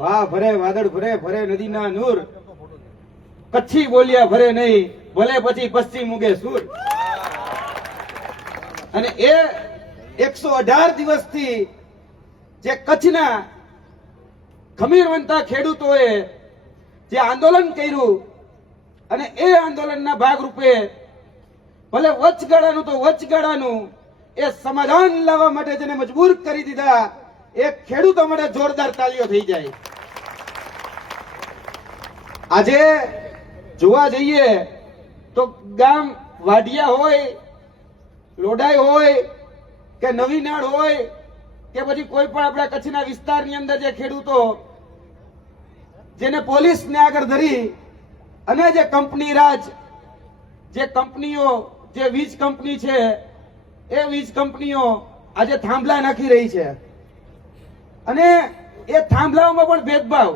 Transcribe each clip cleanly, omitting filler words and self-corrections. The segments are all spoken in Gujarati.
વાહ ભરે વાદળ ભરે ભરે નદીના નૂર, કચ્છી બોલ્યા ભરે નહીં, ભલે પછી પશ્ચિમ ઉગે સૂર. અને એ 118 દિવસથી જે કચ્છના ખમીરવંતા ખેડૂતોએ જે આંદોલન કર્યું અને એ આંદોલનના ભાગરૂપે ભલે વચગાળાનું તો વચગાળાનું એ સમાધાન લાવવા માટે જેને મજબૂર કરી દીધા એ ખેડૂતો માટે જોરદાર તાળીઓ થઈ જાય. આજે જોવા જઈએ તો ગામ વાઢિયા હોય, લોડાઈ હોય કે નવીનાળ હોય કે પછી કોઈ પણ આપણા કચ્છના વિસ્તારની અંદર જે ખેડૂતો જેને પોલીસને આગળ ધરી અને જે કંપની રાજ જે કંપનીઓ જે વીજ કંપની છે એ વીજ કંપનીઓ આજે થાંભલા નાખી રહી છે અને એ થાંભલાઓમાં પણ ભેદભાવ,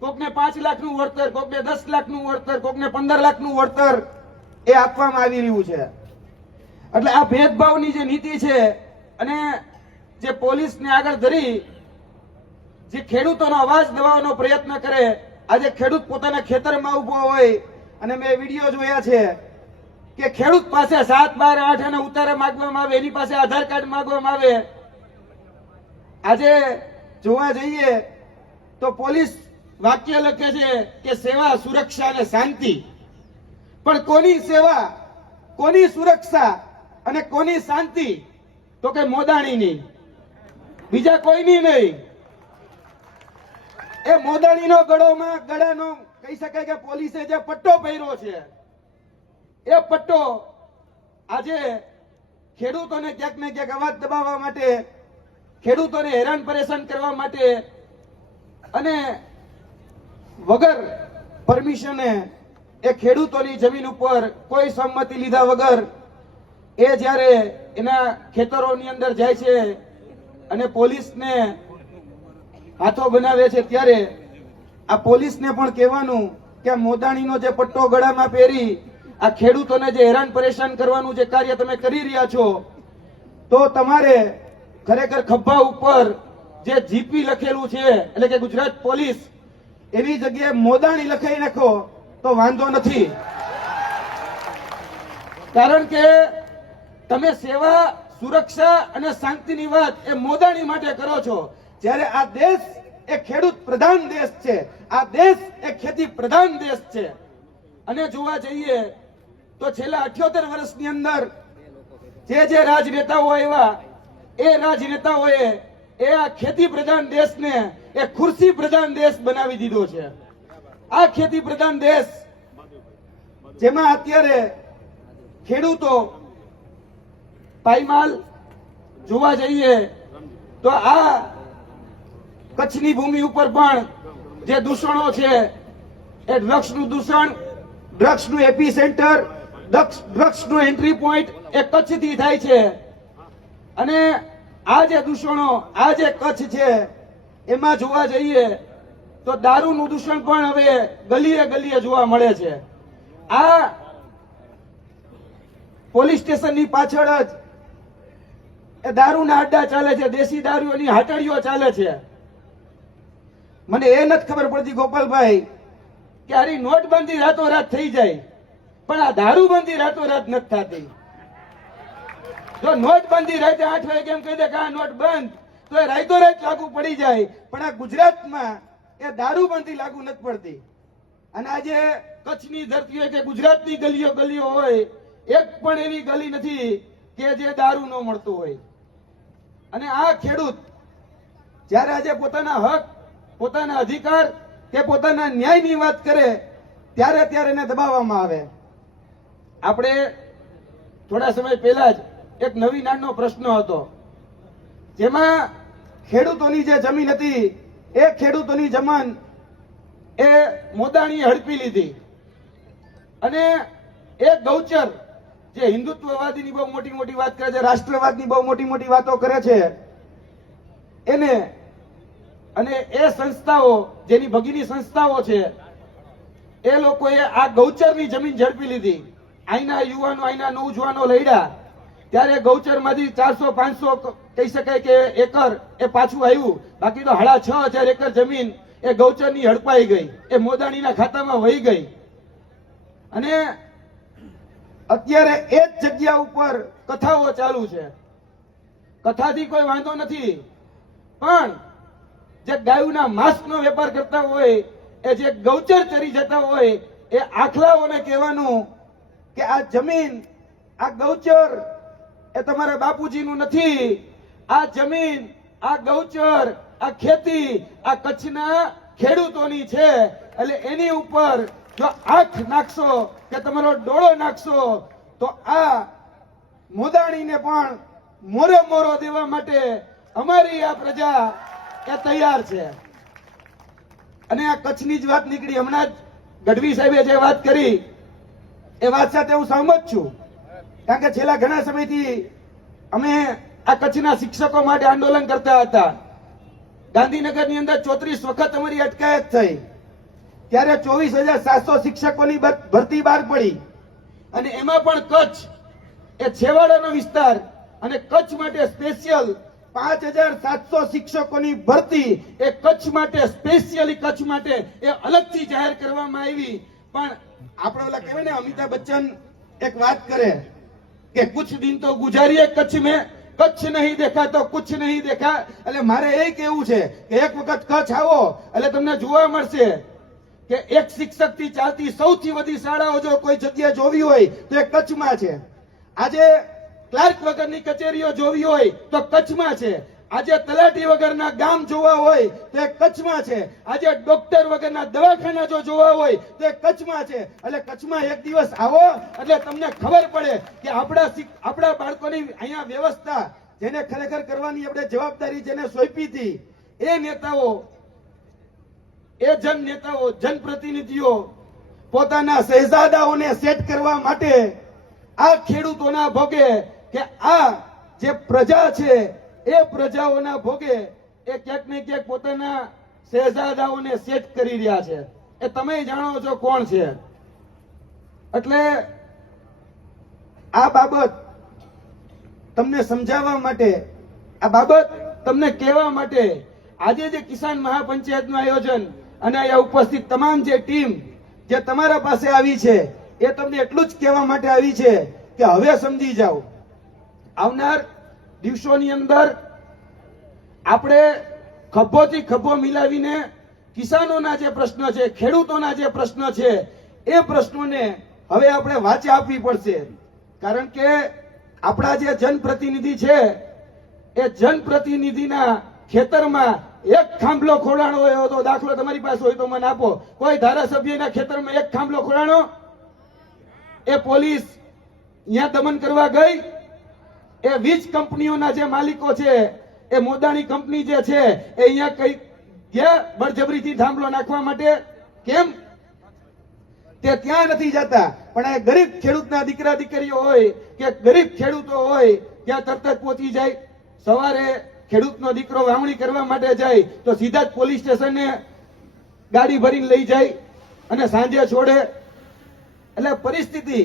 કોકને 5 લાખનું વળતર, કોકને 10 લાખનું વળતર, કોકને 15 લાખનું વળતર એ આપવામાં આવી રહ્યું છે. એટલે આ ભેદભાવની જે નીતિ છે અને જે પોલીસને આગળ ધરી જે ખેડૂતોનો અવાજ દબાવવાનો પ્રયત્ન કરે, આજે ખેડૂત પોતાના ખેતરમાં ઉભો હોય અને મેં વિડીયો જોયા છે કે ખેડૂત પાસે 7, 12, 8 અને ઉતારા માંગવામાં આવે, એની પાસે આધાર કાર્ડ માંગવામાં આવે. આજે જોવા જઈએ તો પોલીસ વાક્ય લખે છે કે સેવા, સુરક્ષા અને શાંતિ, પણ કોની સેવા, કોની સુરક્ષા અને કોની શાંતિ? તો કે મોદાણીની, બીજા કોઈની નહીં. એ મોદાણીનો ગળાનો કહી શકાય કે પોલીસે જે પટ્ટો પહેર્યો છે એ પટ્ટો આજે ખેડૂતોને ક્યાંક ને ક્યાંક અવાજ દબાવવા માટે, ખેડૂતોને હેરાન પરેશાન કરવા માટે અને વગર પરમિશને એ ખેડૂતોની જમીન ઉપર કોઈ સંમતિ લીધા વગર એ જ્યારે એના ખેતરોની અંદર જાય છે અને પોલીસને હાથો બનાવે છે, ત્યારે આ પોલીસને પણ કહેવાનું કે મોદાણીનો જે પટ્ટો ગળામાં પહેરી આ ખેડૂતોને જે હેરાન પરેશાન કરવાનું જે કાર્ય તમે કરી રહ્યા છો, તો તમારે ખરેખર ખભા ઉપર જે જીપી લખેલું છે એટલે કે ગુજરાત પોલીસ, એની જગ્યાએ મોદાણી લખાઈ નાખો તો વાંધો નથી. કારણ કે તમે સેવા, સુરક્ષા અને શાંતિની વાત એ મોદાણી માટે કરો છો, જ્યારે આ દેશ એ ખેડૂત પ્રધાન દેશ છે, આ દેશ એ ખેતી પ્રધાન દેશ છે. અને જોવા જઈએ તો છેલ્લા 78 વર્ષની અંદર જે રાજનેતાઓ આવ્યા એ રાજનેતાઓએ એ આ ખેતી પ્રધાન દેશને એ ખુરશી પ્રધાન દેશ બનાવી દીધો છે. આ ખેતી પ્રધાન દેશ જેમાં અત્યારે ખેડૂતો પાયમાલ જોવા જઈએ તો આ કચ્છની ભૂમિ ઉપર પણ જે દૂષણો છે એ ડ્રગ્સનું દૂષણ, ડ્રગ્સનું એપી સેન્ટર, ડ્રગ્સનું એન્ટ્રી પોઈન્ટ એ કચ્છથી થાય છે. અને આ જે દૂષણો, આ જે કચ્છ છે એમાં જોવા જઈએ તો દારૂનું દૂષણ પણ હવે ગલીએ ગલીએ જોવા મળે છે. આ પોલીસ સ્ટેશનની પાછળ જ એ દારૂના અડ્ડા ચાલે છે, દેશી દારૂની હાટડીઓ ચાલે છે. મને એ નથી ખબર પડતી ગોપાલભાઈ કે આરી નોટબંધી રાતોરાત થઈ જાય, પણ આ દારૂબંધી રાતોરાત નથી થતી. જો નોટબંધી રાતે 8 વાગે કેમ કહી દે કે આ નોટ બંધ, તો એ રાતોરાત લાગુ પડી જાય, પણ આ ગુજરાતમાં એ દારૂબંધી લાગુ નથી પડતી. અને આજે કચ્છની ધરતી હોય કે ગુજરાતની ગલીઓ ગલીઓ હોય, એક પણ એવી ગલી નથી કે જે દારૂ ન મળતું હોય. અને આ ખેડૂત જ્યારે આજે પોતાના હક, પોતાના અધિકાર કે પોતાના ન્યાયની વાત કરે ત્યારે એને દબાવવામાં આવે. આપણે થોડા સમય પહેલા જ એક નવી નાનો પ્રશ્ન હતો, જેમાં ખેડૂતોની જે જમીન હતી એ ખેડૂતોની જમીન એ મોદાણીએ હડપી લીધી અને એ ગૌચર જે હિન્દુત્વવાદીની બહુ મોટી મોટી વાત કરે છે, રાષ્ટ્રવાદની બહુ મોટી મોટી વાતો કરે છે, એને અને એ સંસ્થાઓ જેની ભગીની સંસ્થાઓ છે એ લોકોએ આ ગૌચરની જમીન ઝડપી લીધી. અહીંના યુવાનો, અહીંના નૌજવાનો લડ્યા ત્યારે ગૌચરમાંથી 400-500 કહી શકાય કે એકર એ પાછું આવ્યું, બાકી તો 6,500 એકર જમીન એ ગૌચરની હડપાઈ ગઈ, એ મોદાણીના ખાતામાં વહી ગઈ. અને અત્યારે એ જ જગ્યા ઉપર કથાઓ ચાલુ છે. કથાથી કોઈ વાંધો નથી, પણ જે ગાયોના માંસનો વેપાર કરતા હોય, એ જે ગૌચર ચરી જતા હોય, એ આખલાઓને કહેવાનું કે આ જમીન, આ ગૌચર એ તમારા બાપુજીનું નથી. આ જમીન, આ ગૌચર, આ ખેતી, આ કચ્છના ખેડૂતોની છે. એટલે એની ઉપર જો આંખ નાખશો કે તમારો ડોળો નાખશો તો આ મોદાણીને પણ મોરે મોરો દેવા માટે અમારી આ પ્રજા એ તૈયાર છે. અને આ કચ્છની જ વાત નીકળી, હમણાં જ ગઢવી સાહેબે જે વાત કરી એ વાત સાથે હું સહમત છું. કારણ કે છેલ્લા ઘણા સમયથી અમે આ કચ્છના શિક્ષકો માટે આંદોલન કરતા હતા. ગાંધીનગરની અંદર 34 વખત અમારી અટકાયત થઈ, ત્યારે 24,700 શિક્ષકોની ભરતી બહાર પડી. અને એમાં પણ કચ્છ એ છેવાડાનો વિસ્તાર, અને કચ્છ માટે સ્પેશિયલ 5,700 શિક્ષકોની ભરતી એ કચ્છ માટે, સ્પેશિયલી કચ્છ માટે એ અલગથી જાહેર કરવામાં આવી. પણ આપણે ઓલા કહેવાય ને, અમિતાભ બચ્ચન એક વાત કરે કે કુછ દિન તો ગુજારીએ કચ્છ મેં, કચ્છ નહીં દેખા તો કુછ નહીં દેખા. એટલે મારે એ કેવું છે કે એક વખત કચ્છ આવો એટલે તમને જોવા મળશે કે એક શિક્ષક થી ચાલતી સૌથી વધુ શાળાઓ જો કોઈ જગ્યા જોવી હોય તો એ કચ્છમાં છે. આજે ક્લાર્ક વગરની કચેરીઓ જોવી હોય તો કચ્છમાં છે. આજે તલાટી વગરના ગામ જોવા હોય તો એ કચ્છમાં છે. આજે ડોક્ટર વગરના દવાખાના જો જોવા હોય તો એ કચ્છમાં છે. એટલે કચ્છમાં એક દિવસ આવો એટલે તમને ખબર પડે કે આપણા બાળકોની અહીંયા વ્યવસ્થા, જેને ખરેખર કરવાની આપણે જવાબદારી જેને સોંપી હતી, એ નેતાઓ, એ જન નેતાઓ, જનપ્રતિનિધિઓ પોતાના શહેજાદાઓને સેટ કરવા માટે આ ખેડૂતોના ભોગે, કે આ જે પ્રજા છે એ પ્રજાઓના ભોગે એ ક્યાંક ને ક્યાંક પોતાના શહેજાદાઓને સેટ કરી રહ્યા છે. એ તમે જાણો છો કોણ છે. એટલે આ બાબત તમને સમજાવવા માટે, આ બાબત તમને કહેવા માટે આજે જે કિસાન મહાપંચાયતનું આયોજન અને અહીંયા ઉપસ્થિત તમામ જે ટીમ જે તમારા પાસે આવી છે, એ તમને એટલું જ કહેવા માટે આવી છે કે હવે સમજી જાઓ, આવનાર દિવસોની અંદર આપણે ખભોથી ખભો મિલાવીને કિસાનોના જે પ્રશ્ન છે, ખેડૂતોના જે પ્રશ્ન છે, એ પ્રશ્નોને હવે આપણે વાચા આપવી પડશે. કારણ કે આપણા જે જનપ્રતિનિધિ છે, એ જનપ્રતિનિધિના ખેતરમાં એક થાંભલો ખોલાણો હોય તો, દાખલો તમારી પાસે હોય તો મને આપો. કોઈ ધારાસભ્યના ખેતરમાં એક થાંભલો ખોલાણો? એ પોલીસ અહીંયા દમન કરવા ગઈ? એ વીજ કંપનીઓના જે માલિકો છે, એ મોદાણી કંપની જે છે, એ અહીંયા કઈ ગયા બળજબરીથી થાંભલો નાખવા માટે? કેમ? તે ત્યાં નથી જતા, પણ આ ગરીબ ખેડૂતના દીકરા દીકરીઓ હોય કે ગરીબ ખેડૂતો હોય ત્યાં તરત જ પહોંચી જાય. સવારે ખેડૂતનો દીકરો વાવણી કરવા માટે જાય તો સીધા જ પોલીસ સ્ટેશને ગાડી ભરીને લઈ જાય અને સાંજે છોડે. એટલે પરિસ્થિતિ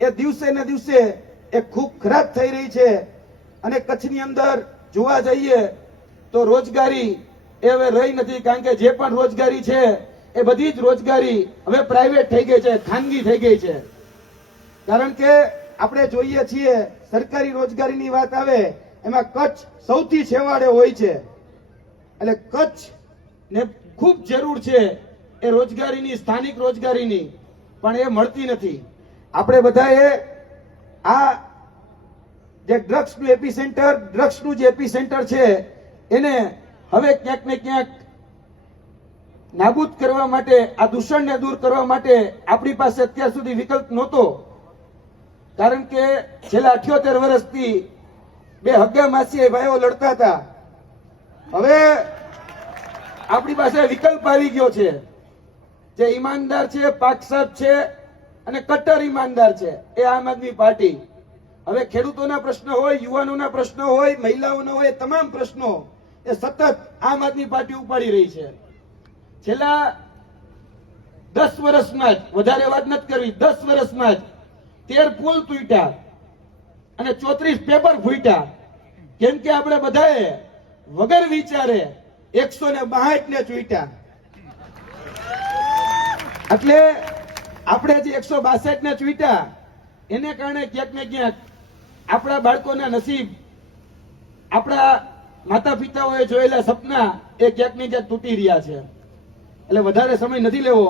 એ દિવસે ને દિવસે એ ખૂબ ખરાબ થઈ રહી છે. અને કચ્છની અંદર જોવા જઈએ તો રોજગારી એ હવે રહી નથી. કારણ કે જે પણ રોજગારી છે એ બધી જ રોજગારી હવે પ્રાઇવેટ થઈ ગઈ છે, ખાનગી થઈ ગઈ છે. કારણ કે આપણે જોઈએ છીએ સરકારી રોજગારીની વાત આવે એમાં કચ્છ સૌથી છેવાડે હોય છે. એટલે કચ્છ ને ખૂબ જરૂર છે એ રોજગારીની, સ્થાનિક રોજગારીની, પણ એ મળતી નથી. આપણે બધાએ આ જે ડ્રગ્સનું એપિસેન્ટર, ડ્રગ્સનું જે એપિસેન્ટર છે એને હવે ક્યાંક ને ક્યાંક નાબૂદ કરવા માટે, આ દૂષણને દૂર કરવા માટે આપણી પાસે અત્યાર સુધી વિકલ્પ નહોતો. કારણ કે છેલ્લા 78 વર્ષથી બે હગ્ગા માસી ભાઈઓ લડતા હતા. હવે આપણી પાસે વિકલ્પ આવી ગયો છે. જે ઈમાનદાર છે, પાકસાબ છે અને કટ્ટર ઈમાનદાર છે એ આમ આદમી પાર્ટી. હવે ખેડૂતોના પ્રશ્નો હોય, યુવાનોના પ્રશ્નો હોય, મહિલાઓના હોય, તમામ પ્રશ્નો એ સતત આમ આદમી પાર્ટી ઉપાડી રહી છે. છેલ્લા 10 વર્ષમાં જ, વધારે વાત નથી કરવી, 10 વર્ષમાં જ 13 પુલ તૂટ્યા અને 34 પેપર ફૂટ્યા. કેમ કે આપણે બધાએ વગર વિચારે 162 ને ચૂંટ્યા. એટલે આપણે જે 162 ને ચૂંટ્યા એને કારણે ક્યાંક ને ક્યાંક આપણા બાળકોના નસીબ, આપણા માતા પિતાઓએ જોયેલા સપના એ ક્યાંક ને ક્યાંક તૂટી રહ્યા છે. એટલે વધારે સમય નથી લેવો.